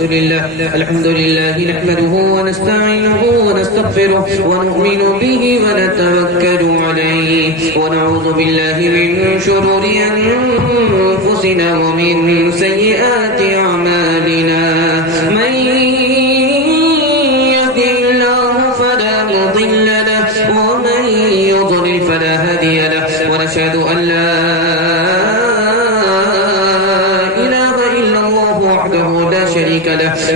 الحمد لله نحمده ونستعينه ونستغفره ونؤمن به ونتوكل عليه ونعوذ بالله من شرور أنفسنا ومن سيئات أعمالنا من يهده الله فلا مضل له ومن يضلل فلا هادي له ونشهد أن لا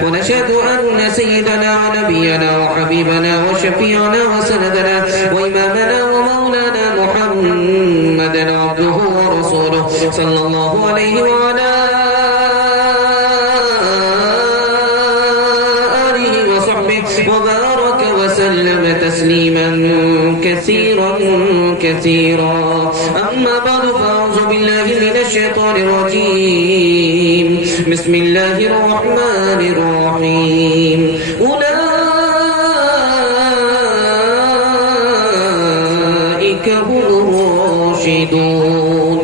ونشهد أن سيدنا ونبينا وحبيبنا وشفيعنا وسندنا وإمامنا ومولانا محمدا عبده ورسوله صلى الله عليه وعلى آله وصحبه وبارك وسلم تسليما كثيرا كثيرا. أما بعد فأعوذ بالله من الشيطان الرجيم. بسم الله الرحمن الرحيم. أولئك هم الراشدون.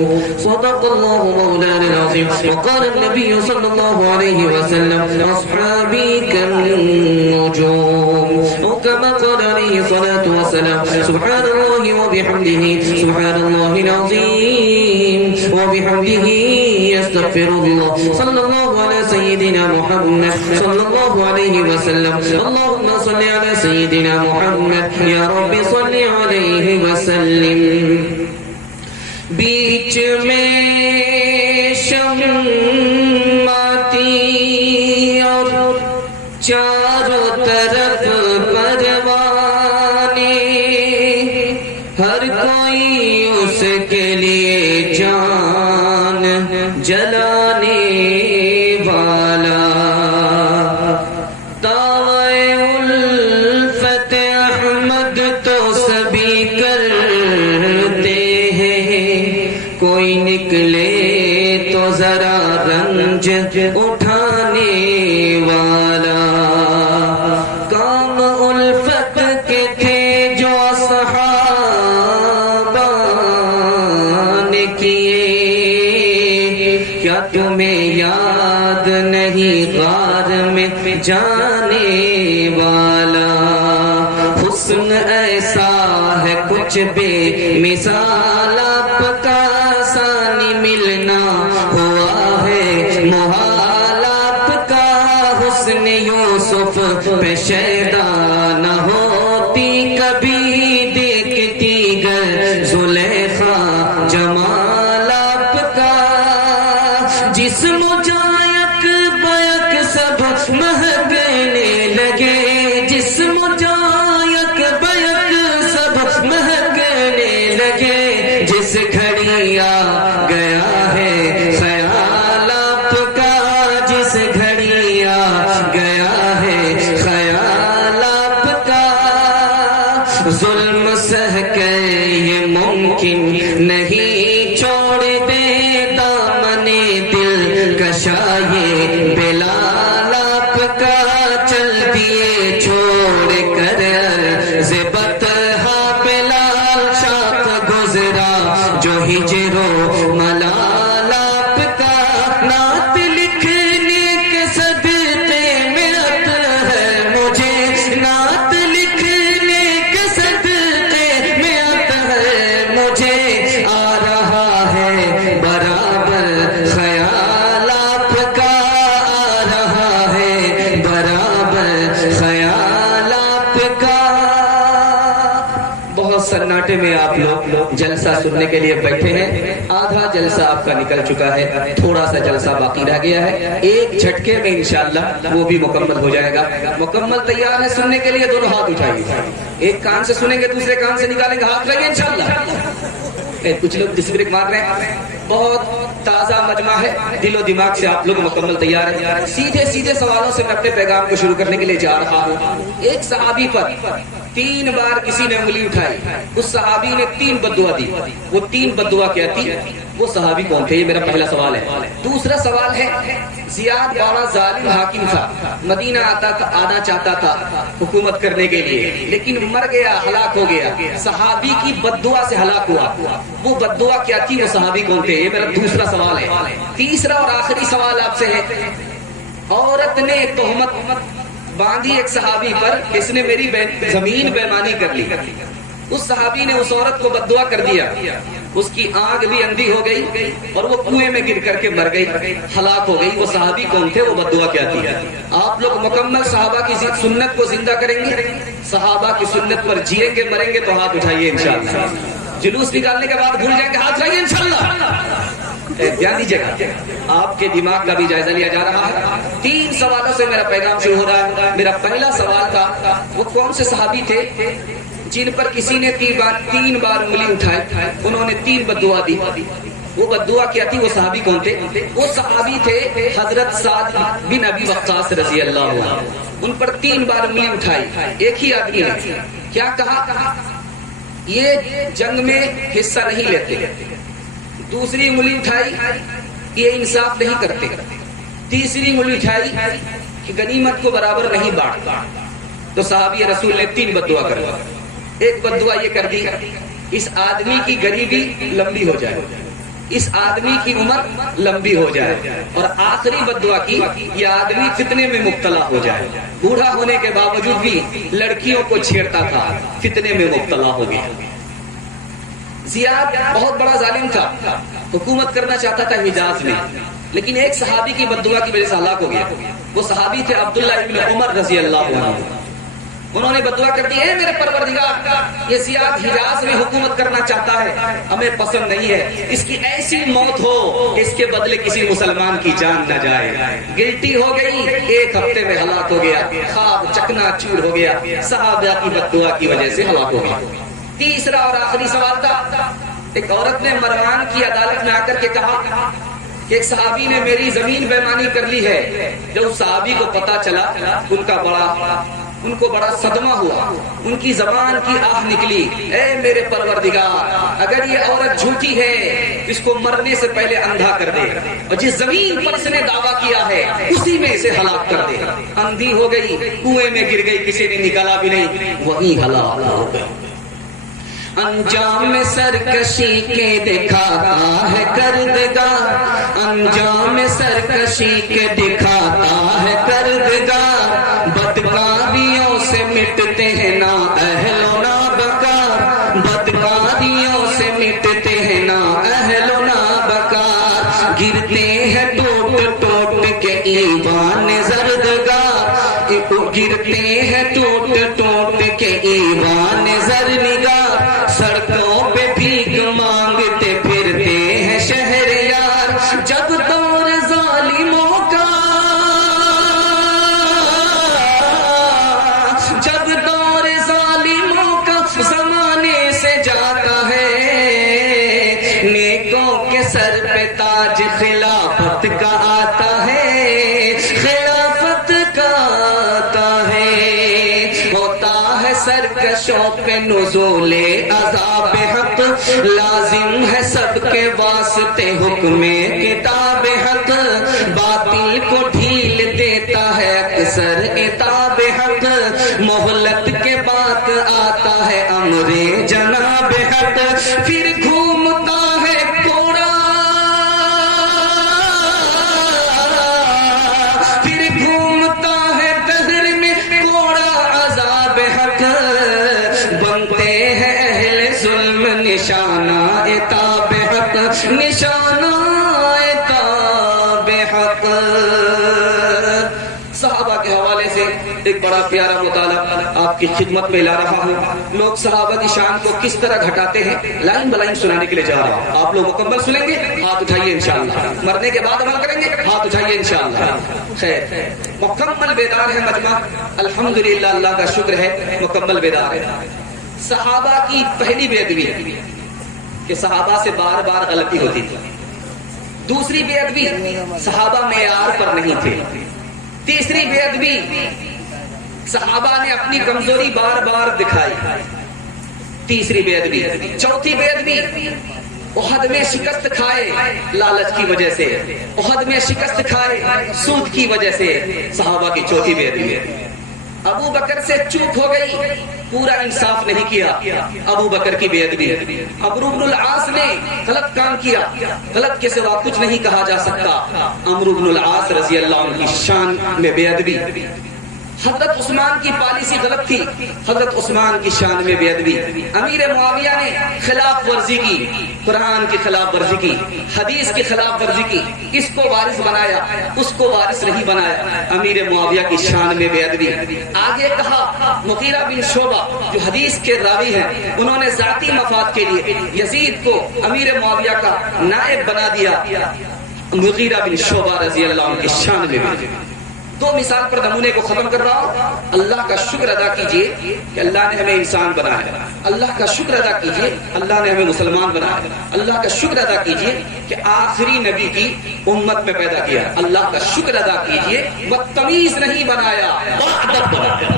صدق الله مولانا العظيم. وقال النبي صلى الله عليه وسلم أصحابي كالنجوم. وكما قال عليه الصلاة والسلام سبحان الله وبحمده سبحان الله العظيم وبحمده يستغفر الله. صلى الله على سيدنا محمد صلى الله عليه وسلم. اللهم صل على سيدنا محمد يا رب صل عليه وسلم. بیچ میں شماتی اور چاروں طرف پروانے ہر کوئی اس کے لیے جان جلانے والا. دعوے الفت احمد تو سبھی کرتے ہیں کوئی نکلے تو ذرا رنج اٹھانے والا. کام الفت کے تھے جو صحابہ نے کیے کیا تمہیں یاد نہیں غار میں جانے والا. حسن ایسا ہے کچھ بے مثال آپ کا ثانی ملنا ہوا ہے محال آپ کا. حسن یوسف پہ شیدا نہ ہوتی کبھی دیکھتی گر زلیخا جمال آپ کا. جسم جایک بیک سب مہکنے لگے جسم جایک بیک سب مہکنے لگے. جس گھڑی آ گیا ہے خیال آپ کا جس گھڑی آ گیا ہے خیال آپ کا. ظلم سہ کے یہ ممکن نہیں چھوڑ دے دامن دل کشا یہ بلال آپ کا. چل دیے چھوڑ کر عرض بطحا بلال شاپ گزرا جو ہجر و ملال آپ کا. نعت لکھنے کے صدقے میں عطر ہے مجھے نعت لکھنے کے صدقے میں عطر ہے مجھے. آ رہا ہے برابر خیال آپ کا آ رہا ہے برابر خیال آپ کا. بہت سناٹے میں آپ لوگ جلسہ سننے کے لیے بیٹھے ہیں. آدھا جلسہ آپ کا نکل چکا ہے تھوڑا سا جلسہ باقی رہ گیا ہے. ایک جھٹکے میں انشاءاللہ وہ بھی مکمل ہو جائے گا. مکمل تیار ہے سننے کے لیے دونوں ہاتھ اٹھائیے. ایک کان سے سنیں گے دوسرے کان سے نکالیں گے ہاتھ لگے انشاءاللہ. کچھ لوگ ڈسبریک مار رہے ہیں. بہت تازہ مجمع ہے دل و دماغ سے آپ لوگ مکمل تیار ہیں. سیدھے سیدھے سوالوں سے میں اپنے پیغام کو شروع کرنے کے لیے جا رہا ہوں. ایک صحابی پر 3 بار کسی نے انگلی اٹھائی. اس صحابی نے 3 بددعا دی. وہ 3 بددعا کیا تھی؟ وہ صحابی کون تھے؟ یہ میرا پہلا سوال ہے. دوسرا سوال ہے زیاد بڑا ظالم حاکم تھا. مدینہ آنا چاہتا تھا حکومت کرنے کے لیے لیکن مر گیا ہلاک ہو گیا. صحابی کی بددعا سے ہلاک ہوا. وہ بددعا کیا تھی؟ وہ صحابی کون تھے؟ یہ میرا دوسرا سوال ہے. تیسرا اور آخری سوال آپ سے ہے عورت نے تہمت باندھی ایک صحابی پر، اس نے میری زمین بےمانی کر لی. اس صحابی نے اس عورت کو بددعا کر دیا، اس کی آنکھ بھی اندھی ہو گئی اور وہ کنویں میں گر کر کے مر گئی، ہلاک ہو گئی. وہ صحابی کون تھے؟ وہ بددعا کیا تھی. آپ لوگ مکمل صحابہ کی سنت کو زندہ کریں گے، صحابہ کی سنت پر جیئیں گے، مریں گے تو ہاتھ اٹھائیے انشاءاللہ. جلوس نکالنے کے بعد بھول جائیں گے، ہاتھ اٹھائیے انشاءاللہ. دھیان دیجیے گا، آپ کے دماغ کا بھی جائزہ لیا جا رہا ہے. 3 سوالوں سے میرا پیغام شروع ہو رہا ہے. میرا پہلا سوال تھا، وہ کون سے صحابی تھے جن پر کسی نے 3 بار انگلی اٹھائی، انہوں نے 3 بددعا دی؟ وہ بددعا کیا تھی؟ وہ صحابی کون تھے؟ وہ صحابی تھے حضرت سعد بن ابی وقاص رضی اللہ عنہ. ان پر 3 بار انگلی اٹھائی. ایک ہی آدمی نے کیا کہا؟ یہ جنگ میں حصہ نہیں لیتے. دوسری انگلی اٹھائی، یہ انصاف نہیں کرتے. تیسری انگلی اٹھائی کہ غنیمت کو برابر نہیں بانٹتا. تو صحابی رسول نے 3 بددعا کر دی. ایک بددعا یہ کر دی، اس آدمی کی غریبی لمبی ہو جائے، اس آدمی کی عمر لمبی ہو جائے. اور آخری بددعا کی، یہ آدمی فتنے میں مبتلا ہو جائے. بوڑھا ہونے کے باوجود بھی لڑکیوں کو چھیڑتا تھا، فتنے میں مبتلا ہو گیا. زیاد بہت بڑا ظالم تھا، حکومت کرنا چاہتا تھا حجاز میں، لیکن ایک صحابی کی بددعا کی وجہ سے ہلاک ہو گیا. وہ صحابی تھے عبداللہ ابن عمر رضی اللہ عنہ. انہوں نے بددعا کر دی، اے میرے پروردگار، یہ زیاد حجاز میں حکومت کرنا چاہتا ہے، ہمیں پسند نہیں ہے. اس کی ایسی موت ہو کہ اس کے بدلے کسی مسلمان کی جان نہ جائے. گلٹی ہو گئی، 1 ہفتے میں ہلاک ہو گیا. خواب چکنا چور ہو گیا، صحابہ کی بددعا کی وجہ سے ہلاک ہو گیا. تیسرا اور آخری سوال تھا، ایک عورت نے مروان کی عدالت میں آ کر کے کہا کہ ایک صحابی نے میری زمین بےمانی کر لی ہے. جب اس صحابی کو پتا چلا، ان کو بڑا صدمہ ہوا. ان کی زبان کی آہ نکلی، اے میرے پروردگار، اگر یہ عورت جھوٹی ہے اس کو مرنے سے پہلے اندھا کر دے، اور جس زمین پر اس نے دعویٰ کیا ہے اسی میں اسے ہلاک کر دے. اندھی ہو گئی، کنویں میں گر گئی، کسی نے نکالا بھی نہیں، وہیں ہلاک ہو گئی. انجام سرکشی کے دکھاتا ہے کردگار، انجام سرکشی کے دکھاتا ہے کردگار. بدکاریوں سے مٹتے ہیں نا اہل و نا بکار، بدکاریوں سے مٹتے ہیں نا اہل و نا بکار. گرتے ہیں ٹوٹ ٹوٹ کے ایوان زردگار، گرتے ہیں ٹوٹ ٹوٹ کے ایوان زرنگار. سڑکوں پہ بھیک مانگتے پھرتے ہیں شہریار. جب دور ظالموں کا، جب دور ظالموں کا زمانے سے جاتا ہے، نیکوں کے سر پہ تاج خلافت کا آتا ہے، خلافت کا آتا ہے. ہوتا ہے سرکشوں پہ نزول عذاب حق، لازم ہے سب کے واسطے حکم کتاب حق. باطل کو ڈھیل دیتا ہے اکثر عتاب حق، مہلت کے بعد آتا ہے امر جناب حق. پھر گھومتا ہے کوڑا، پھر گھومتا ہے دہر میں کوڑا عذاب حق. بنتے ہیں اہل ظلم نشانہ عتاب حق، نشانہ عتاب حق. صحابہ کے حوالے سے ایک بڑا پیارا مطالعہ آپ کی خدمت میں لا رہا ہوں. لوگ صحابہ کی شان کو کس طرح گھٹاتے ہیں، لائن بلائن سنانے کے لیے جا رہا ہوں. آپ لوگ مکمل سنیں گے، ہاتھ اٹھائیے انشاءاللہ. مرنے کے بعد عمل کریں گے، ہاتھ اٹھائیے انشاءاللہ. خیر، مکمل بیدار ہے مجمع، الحمدللہ، اللہ کا شکر ہے مکمل بیدار ہے. صحابہ کی پہلی بے ادبی کہ صحابہ سے بار بار غلطی ہوتی تھی. دوسری بے ادبی، صحابہ معیار پر نہیں تھے. تیسری بے ادبی، صحابہ نے اپنی کمزوری بار بار دکھائی. تیسری بے ادبی. چوتھی بے ادبی، احد میں شکست کھائے لالچ کی وجہ سے، احد میں شکست کھائے سود کی وجہ سے. صحابہ کی چوتھی بے ادبی. ابو بکر سے چوک ہو گئی، پورا انصاف نہیں کیا. ابو بکر کی بے ادبی. عمرو بن العاص نے غلط کام کیا, غلط کے سوا کچھ نہیں کہا جا سکتا. عمرو بن العاص رضی اللہ عنہ کی شان میں بے ادبی. حضرت عثمان کی پالیسی غلط تھی, حضرت عثمان کی شان میں بے ادبی. امیر معاویہ نے خلاف ورزی کی, قرآن کی خلاف ورزی کی, حدیث کی خلاف ورزی کی, اس کو وارث بنایا, اس کو وارث نہیں بنایا. امیر معاویہ کی شان میں بے ادبی. آگے کہا مغیرہ بن شعبہ جو حدیث کے راوی ہیں, انہوں نے ذاتی مفاد کے لیے یزید کو امیر معاویہ کا نائب بنا دیا. مغیرہ بن شعبہ رضی اللہ عنہ کی شان میں بے ادبی. دو مثال پر نمونے کو ختم کر رہا ہوں. اللہ کا شکر ادا کیجئے کہ اللہ نے ہمیں انسان بنایا. اللہ کا شکر ادا کیجئے اللہ نے ہمیں مسلمان بنایا. اللہ کا شکر ادا کیجئے کہ آخری نبی کی امت میں پیدا کیا. اللہ کا شکر ادا کیجئے بدتمیز نہیں بنایا, باادب بنایا.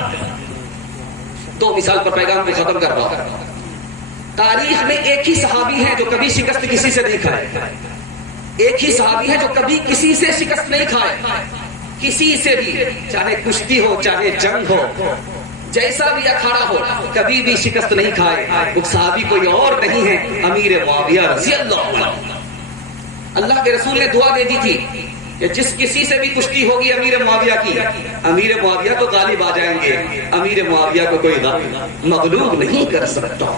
دو مثال پر پیغام کو ختم کر رہا ہوں. تاریخ میں ایک ہی صحابی ہیں جو کبھی شکست کسی سے نہیں کھائے. ایک ہی صحابی ہیں جو کبھی کسی سے شکست نہیں کھائے, کسی سے بھی, چاہے کشتی ہو چاہے جنگ ہو, جیسا بھی اکھاڑا ہو, کبھی بھی شکست نہیں کھائے. وہ صحابی کوئی اور نہیں ہے, امیر معاویہ رضی اللہ عنہ. اللہ کے رسول نے دعا دے دی تھی کہ جس کسی سے بھی کشتی ہوگی امیر معاویہ کی, امیر معاویہ تو غالب آ جائیں گے, امیر معاویہ کو کوئی مغلوب نہیں کر سکتا.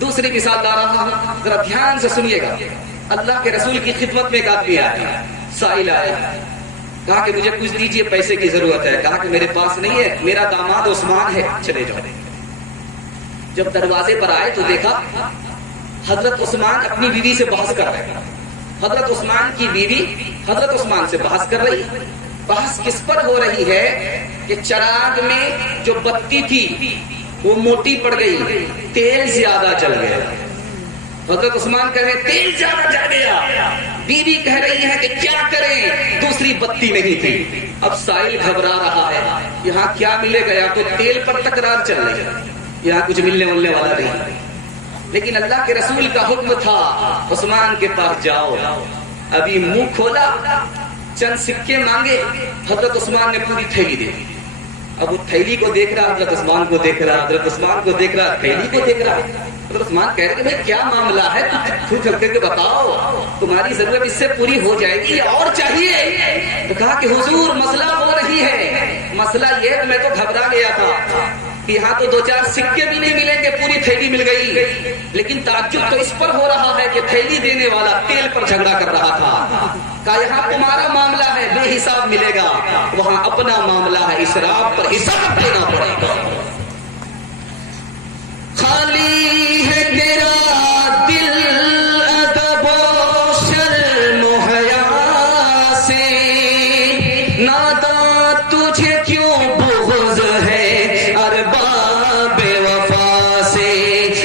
دوسری مثال لا رہا ہوں, ذرا دھیان سے سنیے گا. اللہ کے رسول کی خدمت میں ایک آدمی آیا, سائل آیا, کہا کہ مجھے کچھ دیجئے, پیسے کی ضرورت ہے. کہا کہ میرے پاس نہیں ہے, میرا داماد عثمان ہے, چلے جاؤ. جب دروازے پر آئے تو دیکھا حضرت عثمان اپنی بیوی سے بحث کر رہے. حضرت عثمان کی بیوی حضرت عثمان سے بحث کر رہی. بحث کس پر ہو رہی ہے کہ چراغ میں جو بتی تھی وہ موٹی پڑ گئی, تیل زیادہ جل گیا. حضرت عثمان کہہ رہے تیل زیادہ جل گیا. بیوی کہہ رہی ہے کہ کیا کریں, دوسری بتی نہیں تھی. اب سائل گھبرا رہا ہے, یہاں کیا ملے گا, یا تو تیل پر تکرار چل رہی ہے, یہاں کچھ ملنے والا نہیں. لیکن اللہ کے رسول کا حکم تھا عثمان کے پاس جاؤ. ابھی منہ کھولا, چند سکے مانگے, حضرت عثمان نے پوری تھیلی دے دی. اب وہ تھیلی کو دیکھ رہا, حضرت عثمان کو دیکھ رہا, حضرت عثمان کو دیکھ رہا, تھیلی کو دیکھ رہا. حضرت عثمان کہہ رہے کہ بھائی کیا معاملہ ہے, تم چل کر کے بتاؤ, تمہاری ضرورت اس سے پوری ہو جائے گی یا اور چاہیے. تو کہا کہ حضور مسئلہ ہو رہی ہے. مسئلہ یہ ہے, میں تو گھبرا گیا تھا کہ یہاں تو 2-4 سکے بھی نہیں ملیں گے, پوری تھیلی مل گئی. لیکن تعجب تو اس پر ہو رہا ہے کہ تھیلی دینے والا تیل پر جھگڑا کر رہا تھا. کہا یہاں تمہارا معاملہ ہے بے حساب ملے گا, وہاں اپنا معاملہ ہے اسراف پر حساب دینا پڑے گا. خالی ہے تیرا دل ادب و شرم و حیا سے, نادا تجھے کیوں بغض ہے ارباب وفا سے.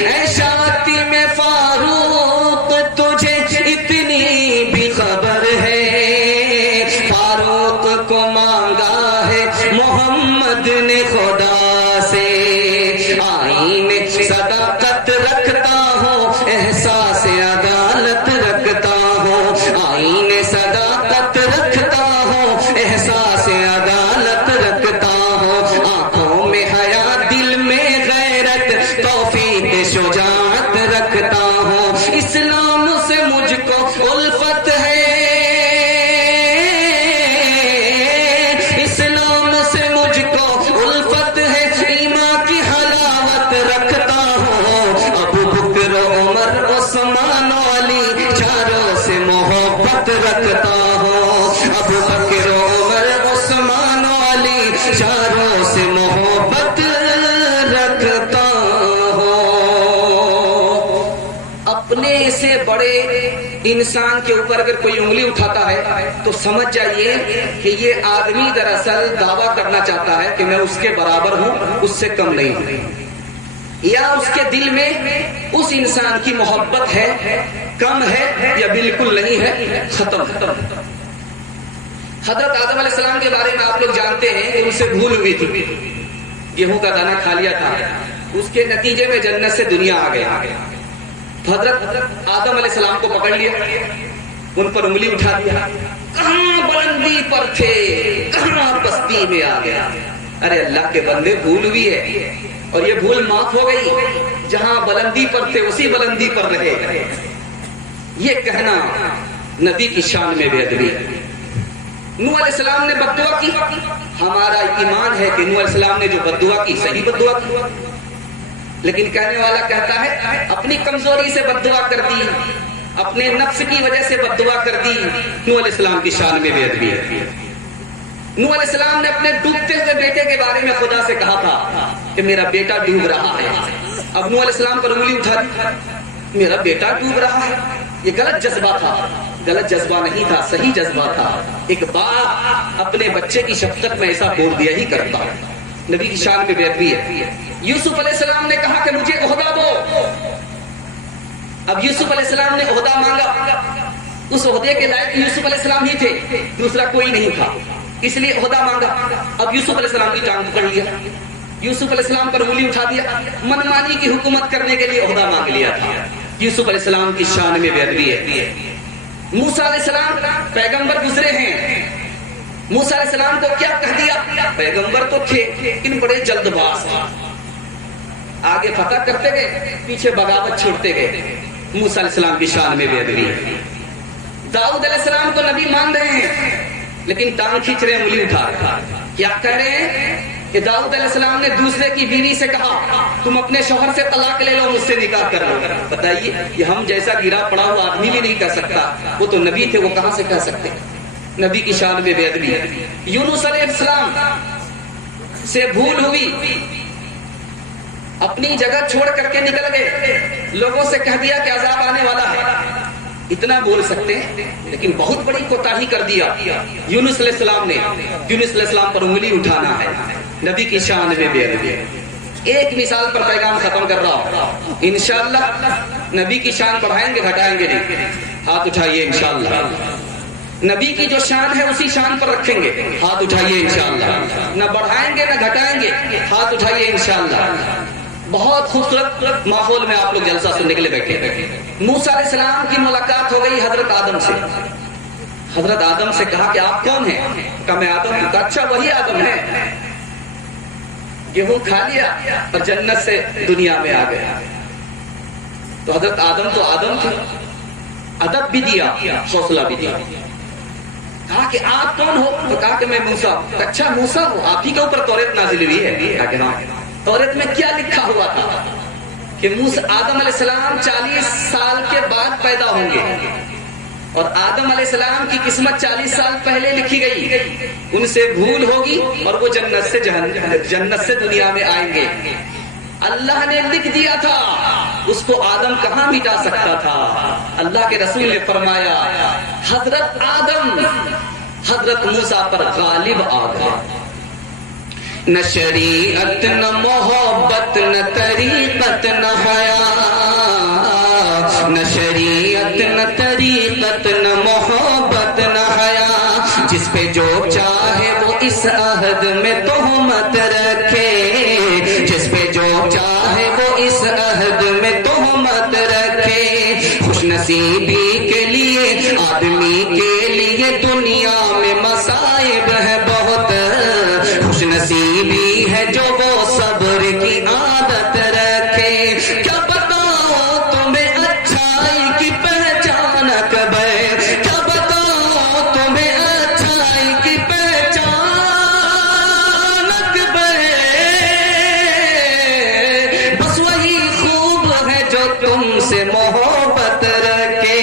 اے شاطم فاروق تجھے اتنی بھی خبر ہے, فاروق کو مانگا ہے محمد نے خدا سے. آئین صداقت رکھتا ہوں, احساس عدالت رکھتا ہوں. آئین صداقت رکھتا ہوں, احساس عدالت رکھتا ہوں. آنکھوں میں حیا, دل میں غیرت, توفیق شجاعت رکھتا ہوں. اسلام سے مجھ کو الفت ہے, اسلام سے مجھ کو الفت ہے. ایمان کی حلاوت رکھتا ہوں. ابو بکر عمر عثمان علی چاروں سے محبت رکھتا ہوں. ابو بکر عمر عثمان علی چاروں سے محبت رکھتا ہوں. اپنے سے بڑے انسان کے اوپر اگر کوئی انگلی اٹھاتا ہے تو سمجھ جائیے کہ یہ آدمی دراصل دعویٰ کرنا چاہتا ہے کہ میں اس کے برابر ہوں, اس سے کم نہیں ہوں. یا اس کے دل میں اس انسان کی محبت ہے, کم ہے یا بالکل نہیں ہے, ختم. حضرت آدم علیہ السلام کے بارے میں آپ لوگ جانتے ہیں کہ ان سے بھول ہوئی تھی, گیہوں کا دانہ کھا لیا تھا, اس کے نتیجے میں جنت سے دنیا آ گیا. حضرت آدم علیہ السلام کو پکڑ لیا, ان پر انگلی اٹھا دیا, کہاں بلندی پر تھے, کہاں پستی میں آ گیا. ارے اللہ کے بندے بھول ہوئی ہے اور یہ بھول معاف ہو گئی، جہاں بلندی پر تھے اسی بلندی پر رہے، یہ کہنا نبی کی شان میں بے ادبی ہے۔ نوح علیہ السلام نے بد دعا کی، ہمارا ایمان ہے کہ نوح علیہ السلام نے جو بد دعا کی صحیح بد دعا کی، لیکن کہنے والا کہتا ہے اپنی کمزوری سے بد دعا کر دی، اپنے نفس کی وجہ سے بد دعا کر دی۔ نوح علیہ السلام کی شان میں بے ادبی ہے۔ نوح علیہ السلام نے اپنے ڈوبتے ہوئے بیٹے کے بارے میں خدا سے کہا تھا کہ میرا بیٹا ڈوب رہا ہے، اب نوح علیہ السلام پر انگلی اٹھا دی، میرا بیٹا ڈوب رہا ہے۔ یہ غلط جذبہ تھا، غلط جذبہ نہیں تھا، صحیح جذبہ تھا۔ ایک باپ اپنے بچے کی شفقت میں ایسا بول دیا ہی کرتا ہے، نبی کی شان میں بے ادبی ہے۔ یوسف علیہ السلام نے کہا کہ مجھے عہدہ دو، اب یوسف علیہ السلام نے عہدہ مانگا، اس عہدے کے لائق یوسف علیہ السلام ہی تھے، دوسرا کوئی نہیں تھا، اس لیے عہدہ مانگا۔ اب یوسف علیہ السلام کی ٹانگ پکڑ لیا، یوسف علیہ السلام پر انگلی اٹھا دیا، منمانی کی حکومت کرنے کے لیے عہدہ مانگ لیا تھا۔ یوسف علیہ السلام کی شان میں بے ادبی ہے۔ موسیٰ علیہ السلام پیغمبر گزرے ہیں، موسیٰ علیہ السلام کو کیا کہہ دیا؟ پیغمبر تو تھے لیکن بڑے جلد باز تھے، آگے فتح کرتے گئے پیچھے بغاوت چھوڑتے گئے۔ موسیٰ علیہ السلام کی شان میں بے ادبی ہے۔ داؤد علیہ السلام کو نبی مان رہے ہیں لیکن ٹانگ کھینچ رہے ہیں انگلی اٹھا، کیا کہہ رہے ہیں کہ داؤد علیہ السلام نے دوسرے کی بیوی سے کہا تم اپنے شوہر سے طلاق لے لو، مجھ سے نکاح کر لو۔ بتائیے یہ ہم جیسا گرا پڑا ہوا آدمی بھی نہیں کہہ سکتا، وہ تو نبی تھے، وہ کہاں سے کہہ سکتے؟ نبی کی شان میں بے ادبی ہے۔ یونس علیہ السلام سے بھول ہوئی، اپنی جگہ چھوڑ کر کے نکل گئے، لوگوں سے کہہ دیا کہ عذاب آنے والا ہے، اتنا بول سکتے ہیں لیکن بہت بڑی کوتاہی کر دیا یونس علیہ السلام نے۔ یونس علیہ السلام پر انگلی اٹھانا ہے، نبی کی شان میں بے ادبی ہے۔ ایک مثال پر پیغام ختم کر رہا ہوں، انشاءاللہ نبی کی شان بڑھائیں گے گھٹائیں گے نہیں، ہاتھ اٹھائیے انشاءاللہ۔ نبی کی جو شان ہے اسی شان پر رکھیں گے، ہاتھ اٹھائیے انشاءاللہ۔ نہ بڑھائیں گے نہ گھٹائیں گے، ہاتھ اٹھائیے انشاءاللہ۔ بہت خوبصورت ماحول میں آپ لوگ جلسہ سننے کے لیے بیٹھے۔ موسیٰ علیہ السلام کی ملاقات ہو گئی حضرت آدم سے، حضرت آدم سے کہا کہ آپ کون ہیں؟ کہا میں آدم ہوں۔ کہا اچھا وہی آدم ہے، گیہوں کھا لیا اور جنت سے دنیا میں آ گیا۔ تو حضرت آدم تو آدم تھے، ادب بھی دیا حوصلہ بھی دیا۔ کہا کہ آپ کون ہو؟ تو کہا کہ میں موسیٰ ہوں۔ اچھا موسیٰ ہو، آپ ہی کے اوپر توریت نازل ہوئی ہے؟ کہا کہ ہاں۔ توریت میں کیا لکھا ہوا تھا کہ موسیٰ آدم علیہ السلام 40 سال کے بعد پیدا ہوں گے، اور آدم علیہ السلام کی قسمت 40 سال پہلے لکھی گئی، ان سے بھول ہوگی اور وہ جنت سے دنیا میں آئیں گے۔ اللہ نے لکھ دیا تھا، اس کو آدم کہاں مٹا سکتا تھا؟ اللہ کے رسول نے فرمایا حضرت آدم حضرت موسیٰ پر غالب آ گئے۔ نہ شریعت نہ محبت نہ طریقت نہ حیا، نہ شریعت نہ طریقت نہ محبت نہ حیا، جس پہ جو چاہے وہ اس عہد میں تہمت رکھے، جس پہ جو چاہے وہ اس عہد میں تہمت رکھے۔ خوش نصیبی کے لیے آدمی کے لیے دنیا میں مصائب ہے بہت، خوش نصیبی ہے جو وہ صبر کی عادت رکھے۔ کیا بتاؤ تمہیں اچھائی کی پہچان کب ہے، کیا بتاؤ تمہیں اچھائی کی پہچان کب ہے، بس وہی خوب ہے جو تم سے محبت رکھے،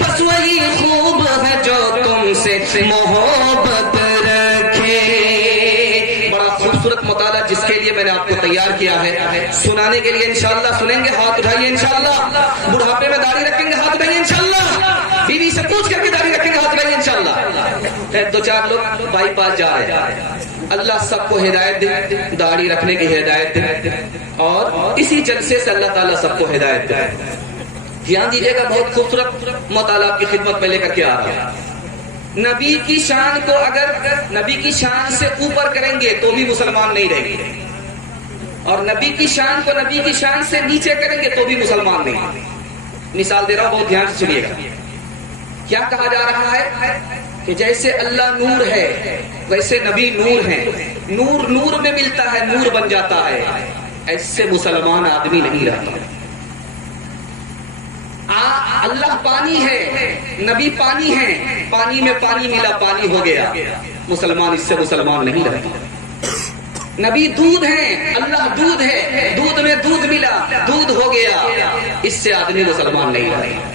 بس وہی خوب ہے جو تم سے محبت رکھے۔ بڑا خوبصورت مطالعہ جس کے لیے میں نے آپ کو تیار کیا ہے، سنانے کے لیے انشاءاللہ سنیں گے، ہاتھ اٹھائیے انشاءاللہ۔ بڑھاپے میں داڑھی رکھیں گے، ہاتھ اٹھائیے انشاءاللہ۔ بیوی سے پوچھ کر کے داڑھی رکھیں گے، ہاتھ اٹھائیے انشاءاللہ۔ دو چار لوگ بائی پاس جا رہے ہیں، اللہ سب کو ہدایت دے، داڑھی رکھنے کی ہدایت دے، اور اسی جلسے سے اللہ تعالیٰ سب کو ہدایت دے۔ دھیان دیجیے گا، بہت خوبصورت مطالعہ کی خدمت میں لے کر کے آ رہا ہے۔ نبی کی شان کو اگر نبی کی شان سے اوپر کریں گے تو بھی مسلمان نہیں رہیں گے، اور نبی کی شان کو نبی کی شان سے نیچے کریں گے تو بھی مسلمان نہیں۔ مثال دے رہا ہوں، بہت دھیان سے سنیے گا۔ کیا کہا جا رہا ہے کہ جیسے اللہ نور ہے ویسے نبی نور ہیں، نور نور میں ملتا ہے، نور بن جاتا ہے، ایسے مسلمان آدمی نہیں رہتا۔ اللہ پانی ہے، نبی پانی ہے، پانی میں پانی ملا پانی ہو گیا، مسلمان اس سے مسلمان نہیں رہتا۔ نبی دودھ ہیں، اللہ دودھ ہے، دودھ میں دودھ ملا دودھ ہو گیا، اس سے آدمی مسلمان نہیں رہتا۔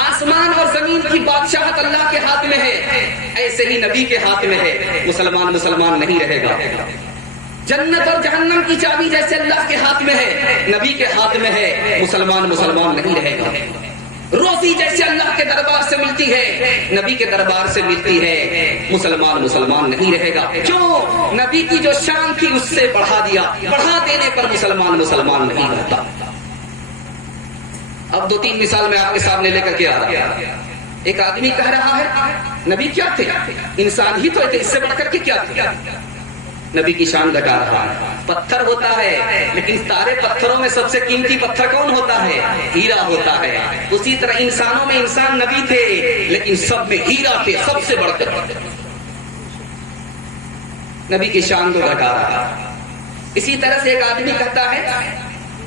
آسمان اور زمین کی بادشاہت اللہ کے ہاتھ میں ہے، ایسے ہی نبی کے ہاتھ میں ہے، مسلمان مسلمان نہیں رہے گا۔ جنت اور جہنم کی چابی جیسے اللہ کے ہاتھ میں ہے، نبی کے ہاتھ میں ہے، مسلمان مسلمان نہیں رہے گا۔ روزی جیسے اللہ کے دربار سے ملتی ہے، نبی کے دربار سے ملتی ہے، مسلمان مسلمان نہیں رہے گا۔ کیوں؟ نبی کی جو شان تھی اس سے بڑھا دیا، بڑھا دینے پر مسلمان مسلمان نہیں رہتا۔ اب 2-3 مثال میں آپ کے سامنے لے کر کے آ رہا ہے۔ ایک آدمی کہہ رہا ہے نبی کیا تھے؟ انسان ہی تو تھے، اس سے بڑھ کر کے کیا تھے؟ نبی کی شان گھٹا رہا ہے۔ پتھر ہوتا ہے لیکن سارے پتھروں میں سب سے قیمتی پتھر کون ہوتا ہے؟ ہیرا ہوتا ہے۔ اسی طرح انسانوں میں انسان نبی تھے لیکن سب میں ہیرا تھے، سب سے بڑھ کر نبی کی شان کو گھٹا رہا ہے۔ اسی طرح سے ایک آدمی کہتا ہے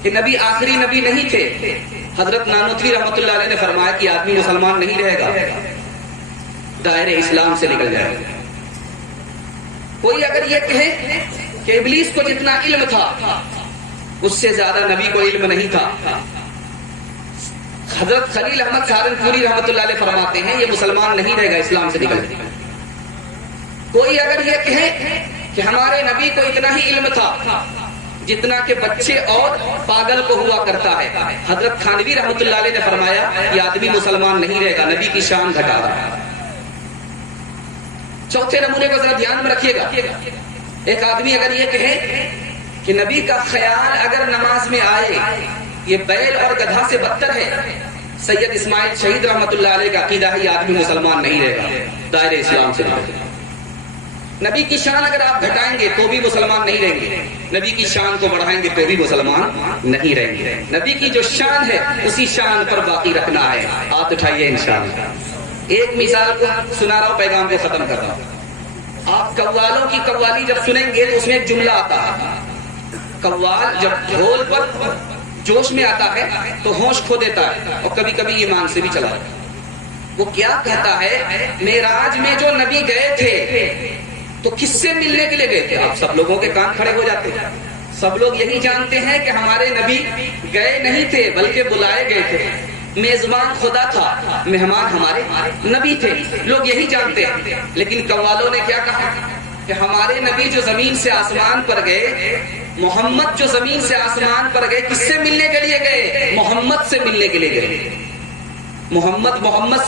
کہ نبی آخری نبی نہیں تھے۔ حضرت نانوتوی رحمۃ اللہ علیہ نے فرمایا کہ آدمی مسلمان نہیں رہے گا، دائرے اسلام سے نکل جائے گا۔ کوئی اگر یہ کہے کہ ابلیس کو جتنا علم تھا اس سے زیادہ نبی کو علم نہیں تھا، حضرت خلیل احمد سہارنپوری رحمۃ اللہ علیہ فرماتے ہیں یہ مسلمان نہیں رہے گا، اسلام سے نکل جائے گا۔ کوئی اگر یہ کہے کہ ہمارے نبی کو اتنا ہی علم تھا جتنا کہ بچے اور پاگل کو ہوا کرتا ہے، حضرت تھانوی رحمۃ اللہ علیہ نے فرمایا یہ آدمی مسلمان نہیں رہے گا، نبی کی شان گھٹا رہا ہے۔ چوتھے نمونے کو ذرا دھیان میں رکھیے گا، ایک آدمی اگر یہ کہے کہ نبی کا خیال اگر نماز میں آئے یہ بیل اور گدھا سے بدتر ہے، سید اسماعیل شہید رحمۃ اللہ علیہ کا عقیدہ ہے یہ آدمی مسلمان نہیں رہے گا، دائرے اسلام سے نکلے گا۔ نبی کی شان اگر آپ گھٹائیں گے تو بھی مسلمان نہیں رہیں گے، نبی کی شان کو بڑھائیں گے تو بھی مسلمان نہیں رہیں گے۔ نبی کی جو شان ہے اسی شان پر باقی رکھنا ہے۔ ہاتھ اٹھائیے انشاءاللہ۔ ایک مثال کو سنا رہا ہوں، پیغام کو ختم کر رہا ہوں۔ آپ قوالوں کی قوالی جب سنیں گے تو اس میں ایک جملہ آتا ہے، قوال جب ڈھول پر جوش میں آتا ہے تو ہوش کھو دیتا ہے اور کبھی کبھی ایمان سے بھی چلا جاتا ہے۔ وہ کیا کہتا ہے؟ معراج میں جو نبی گئے تھے تو کس سے ملنے کے لیے گئے تھے؟ آپ سب لوگوں کے کان کھڑے ہو جاتے ہیں۔ سب لوگ یہی جانتے ہیں کہ ہمارے نبی گئے نہیں تھے بلکہ بلائے گئے تھے، میزبان خدا تھا، مہمان ہمارے نبی تھے، لوگ یہی جانتے ہیں۔ لیکن قوالوں نے کیا کہا کہ ہمارے نبی جو زمین سے آسمان پر گئے، محمد جو زمین سے آسمان پر گئے کس سے ملنے کے لیے گئے؟ محمد سے ملنے کے لیے گئے۔ محمد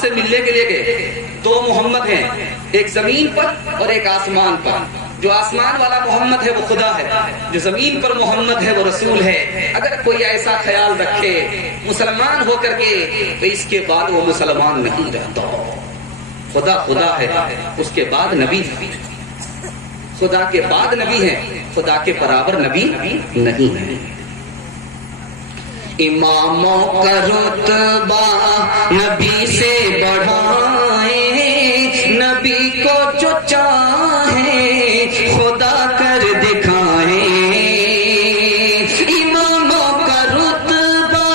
سے ملنے کے لیے گئے۔ دو محمد ہیں، ایک زمین پر اور ایک آسمان پر۔ جو آسمان والا محمد ہے وہ خدا ہے، جو زمین پر محمد ہے وہ رسول ہے۔ اگر کوئی ایسا خیال رکھے مسلمان ہو کر کے تو اس کے بعد وہ مسلمان نہیں رہتا۔ خدا خدا ہے، اس کے بعد نبی ہے، خدا کے بعد نبی ہے، خدا کے برابر نبی نہیں ہے۔ اماموں کا رتبہ نبی سے بڑھائیں، نبی کو جو چاہیں خدا کر دکھائیں۔ اماموں کا رتبہ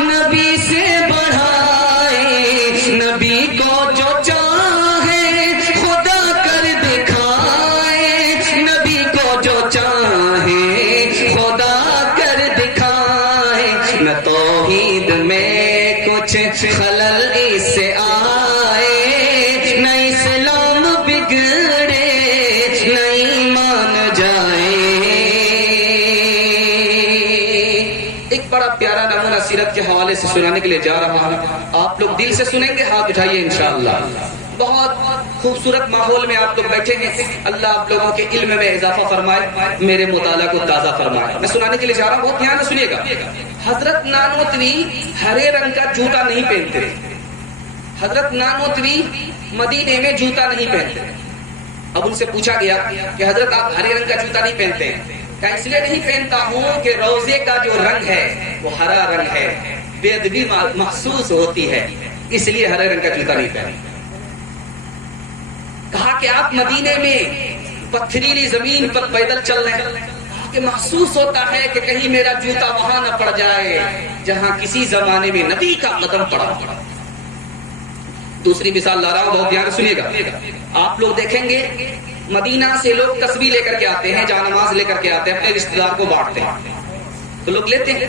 نبی سے بڑھائیں، نبی کو جو چاہیں خدا کر دکھائیں، نبی کو جو چاہیں خدا کر دکھائیں۔ نہ توحید میں کچھ خلل اس سے آئے، نہ اسلام بگڑے، نہ ایمان جائے۔ ایک بڑا پیارا نمونہ سیرت کے حوالے سے سنانے کے لیے جا رہا ہوں، آپ لوگ دل سے سنیں گے، ہاتھ اٹھائیے انشاءاللہ۔ بہت خوبصورت ماحول میں آپ لوگ بیٹھے ہیں، اللہ آپ لوگوں کے علم میں اضافہ فرمائے، میرے مطالعہ کو تازہ فرمائے۔ میں سنانے کے لیے جا رہا ہوں، بہت دھیان سے سنیے گا۔ حضرت نانوتوی ہرے رنگ کا جوتا نہیں پہنتے، حضرت نانوتوی مدینے میں جوتا نہیں پہنتے۔ اب ان سے پوچھا گیا کہ حضرت آپ ہرے رنگ کا جوتا نہیں پہنتے ہیں؟ کہ اس لیے نہیں پہنتا ہوں کہ روزے کا جو رنگ ہے وہ ہرا رنگ ہے، بے ادبی محسوس ہوتی ہے، اس لیے ہرے رنگ کا جوتا نہیں پہنتا۔ کہا کہ آپ مدینے میں پتھریلی زمین پر پیدل چل رہے ہیں کہ محسوس ہوتا ہے کہ کہیں میرا جوتا وہاں نہ پڑ جائے جہاں کسی زمانے میں نبی کا قدم پڑا۔ دوسری مثال لا رہا ہوں، بہت دھیان سے سنیے گا۔ آپ لوگ دیکھیں گے مدینہ سے لوگ تسبیح لے کر کے آتے ہیں، جانماز لے کر کے آتے ہیں، اپنے رشتہ دار کو بانٹتے ہیں، تو لوگ لیتے ہیں۔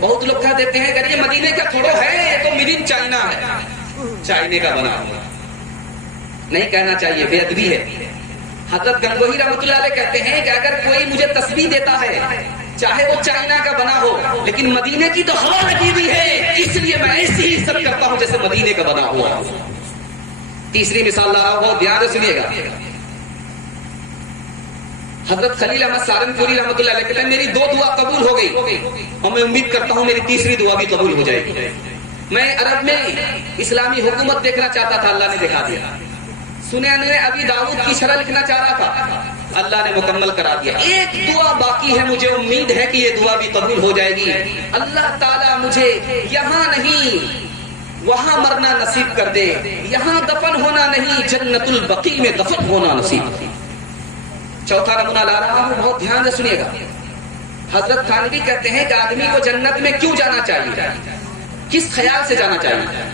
بہت لوگ کہہ دیتے ہیں کہ یہ مدینے کا تھوڑا ہے، یہ تو میڈ ان چائنا ہے، چائنے کا بنا ہوا۔ نہیں کہنا چاہیے، بے ادبی ہے۔ حضرت گنگوہی رحمۃ اللہ علیہ کہتے ہیں کہ اگر کوئی مجھے تسبیح دیتا ہے چاہے وہ چائنا کا بنا ہو، لیکن مدینے کی تو ہوا لگی ہوئی ہے، اس لیے میں ایسی ہی عزت کرتا ہوں جیسے مدینے کا بنا ہوا۔ تیسری مثال لا رہا ہوں، دھیان سے سنیے گا۔ حضرت خلیل احمد سہارنپوری رحمۃ اللہ علیہ کہتے ہیں میری 2 دعا قبول ہو گئی اور میں امید کرتا ہوں میری تیسری دعا بھی قبول ہو جائے گی۔ میں عرب میں اسلامی حکومت دیکھنا چاہتا تھا، اللہ نے دکھا دیا۔ سنن ابی داؤد کی شرح لکھنا چاہ رہا تھا، اللہ نے مکمل کرا دیا۔ ایک دعا باقی ہے، مجھے امید ہے کہ یہ دعا بھی قبول ہو جائے گی۔ اللہ تعالیٰ مجھے یہاں نہیں وہاں مرنا نصیب کر دے، یہاں دفن ہونا نہیں جنت البقیع میں دفن ہونا نصیب۔ چوتھا نمونہ لا رہا ہوں، بہت دھیان سے سنیے گا۔ حضرت تھانوی کہتے ہیں کہ آدمی کو جنت میں کیوں جانا چاہیے، کس خیال سے جانا چاہیے؟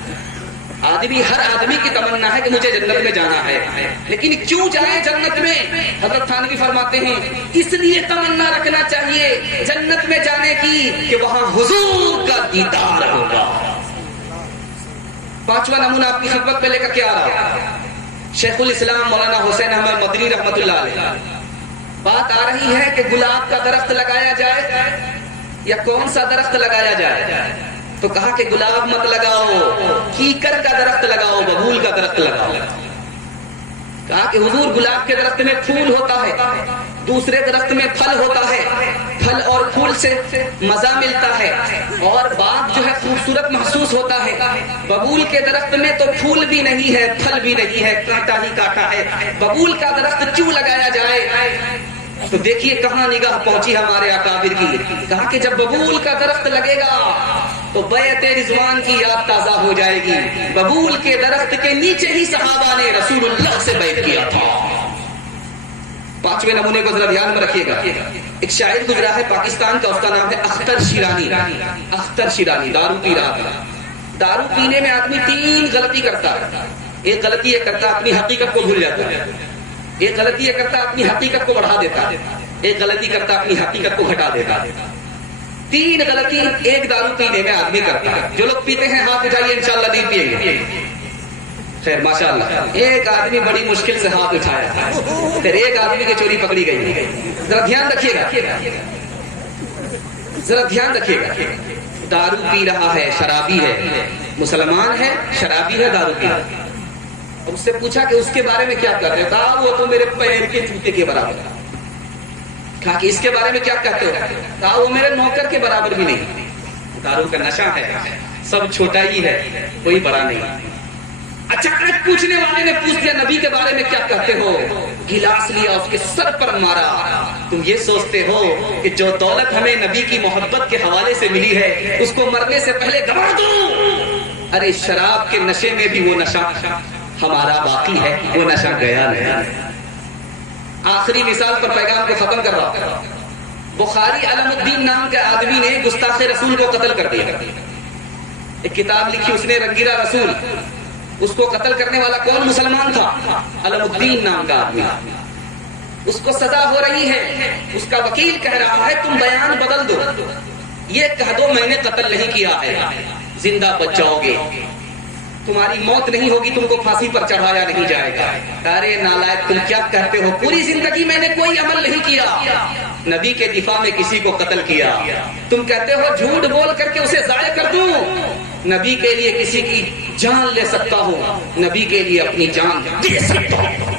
ہر آدمی کی تمنا ہے کہ مجھے جنت میں جانا ہے، لیکن کیوں جائیں جنت میں؟ حضرت تھانوی فرماتے ہیں اس لیے تمنا رکھنا چاہیے جنت میں جانے کی کہ وہاں حضور کا دیدار ہوگا۔ پانچواں نمونہ آپ کی خدمت میں لے کر کے آ رہا ہوں، شیخ الاسلام مولانا حسین احمد مدنی رحمۃ اللہ علیہ۔ بات آ رہی ہے کہ گلاب کا درخت لگایا جائے یا کون سا درخت لگایا جائے، تو کہا کہ گلاب مت لگاؤ، کیکر کا درخت لگاؤ، ببول کا درخت لگاؤ۔ کہا کہ حضور گلاب کے درخت میں پھول ہوتا ہے، دوسرے درخت میں پھل ہوتا ہے، پھل اور پھول سے مزہ ملتا ہے اور باغ جو ہے خوبصورت محسوس ہوتا ہے۔ ببول کے درخت میں تو پھول بھی نہیں ہے، پھل بھی نہیں ہے، کانٹا ہی کانٹا ہے، ببول کا درخت کیوں لگایا جائے؟ تو دیکھیے کہاں نگاہ پہنچی ہمارے اکابر کی۔ کہا کہ جب ببول کا درخت لگے گا تو بیعت رضوان کی یاد تازہ ہو جائے گی۔ ببول کے درخت کے نیچے ہی صحابہ نے رسول اللہ سے بیعت کیا تھا۔ پانچویں نمونے کو ذرا دھیان میں رکھیے گا۔ ایک شاعر گزرا ہے پاکستان کا، اس کا نام ہے اختر شیرانی۔ اختر شیرانی دارو پی رہا تھا۔ دارو پینے میں آدمی 3 غلطی کرتا ہے۔ ایک غلطی یہ کرتا اپنی حقیقت کو بھول جاتا ہے، ایک غلطی یہ کرتا اپنی حقیقت کو بڑھا دیتا ہے، ایک غلطی کرتا اپنی حقیقت کو گھٹا دیتا ہے۔ 3 غلطی ایک دارو پینے میں آدمی کرتا ہے۔ جو لوگ پیتے ہیں ہاتھ اٹھائیے، انشاءاللہ نہیں پیئیں گے۔ خیر ماشاءاللہ ایک آدمی بڑی مشکل سے ہاتھ اٹھایا، پھر ایک آدمی کی چوری پکڑی گئی۔ ذرا دھیان رکھیے گا، ذرا دھیان رکھیے گا۔ دارو پی رہا ہے، شرابی ہے، مسلمان ہے، شرابی ہے، دارو پی رہا ہے۔ اس سے پوچھا کہ اس کے بارے میں کیا کہتے ہو؟ کہا وہ تو میرے پیر کے جوتے کے برابر ہے۔ کہا کہ اس کے بارے میں کیا کہتے ہو؟ کہا وہ میرے نوکر کے برابر بھی نہیں۔ دارو کا نشہ ہے، سب چھوٹا ہی ہے، کوئی بڑا نہیں۔ اچانک پوچھنے والے نے پوچھ دیا نبی کے بارے میں کیا کہتے ہو؟ گلاس لیا، اس کے سر پر مارا۔ تم یہ سوچتے ہو کہ جو دولت ہمیں نبی کی محبت کے حوالے سے ملی ہے اس کو مرنے سے پہلے گنوا دوں؟ ارے شراب کے نشے میں بھی وہ نشہ ہمارا باقی ہے، وہ نشہ گیا نہیں۔ آخری مثال پر پیغام کو ختم کر رہا ہوں۔ بخاری علم الدین نام کے آدمی نے گستاخ رسول کو قتل کر دیا۔ ایک کتاب لکھی اس نے، رنگیلا رسول۔ اس کو قتل کرنے والا کون مسلمان تھا؟ علم الدین نام کا آدمی۔ اس کو سزا ہو رہی ہے، اس کا وکیل کہہ رہا ہے تم بیان بدل دو، یہ کہہ دو میں نے قتل نہیں کیا ہے، زندہ بچ جاؤ گے، تمہاری موت نہیں ہوگی، تم کو پھانسی پر چڑھایا نہیں جائے گا۔ ارے نالائق تم کیا کہتے ہو؟ پوری زندگی میں نے کوئی عمل نہیں کیا، نبی کے دفاع میں کسی کو قتل کیا، تم کہتے ہو جھوٹ بول کر کے اسے ضائع کر دوں، نبی کے لیے کسی کی جان لے سکتا ہوں، نبی کے لیے اپنی جان دے سکتا ہوں۔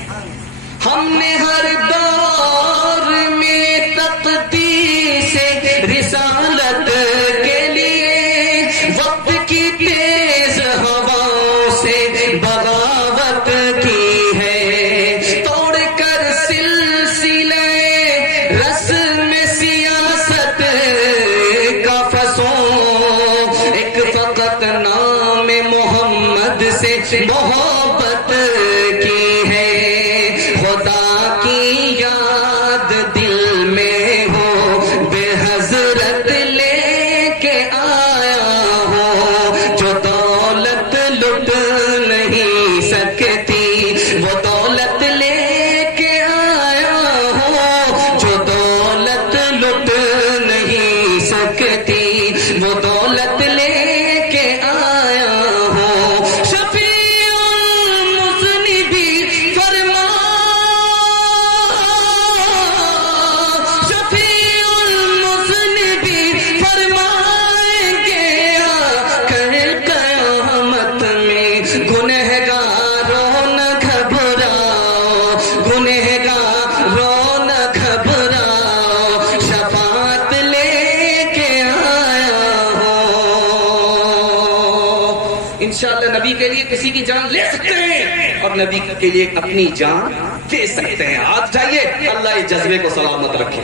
ہم نے ہر دور میں تقدیر سے رسالت کے لیے وقت کی تیز ہواؤں سے بغاوت کی ہے، توڑ کر سلسلے رسم سیاست کا فسوں، ایک فقط نام محمد سے محبت کی ہے۔ نبی کے لیے کسی کی جان لے سکتے ہیں اور نبی کے لیے اپنی جان دے سکتے ہیں. ہاتھ اٹھائیے. اللہ اس جذبے کو سلامت رکھے.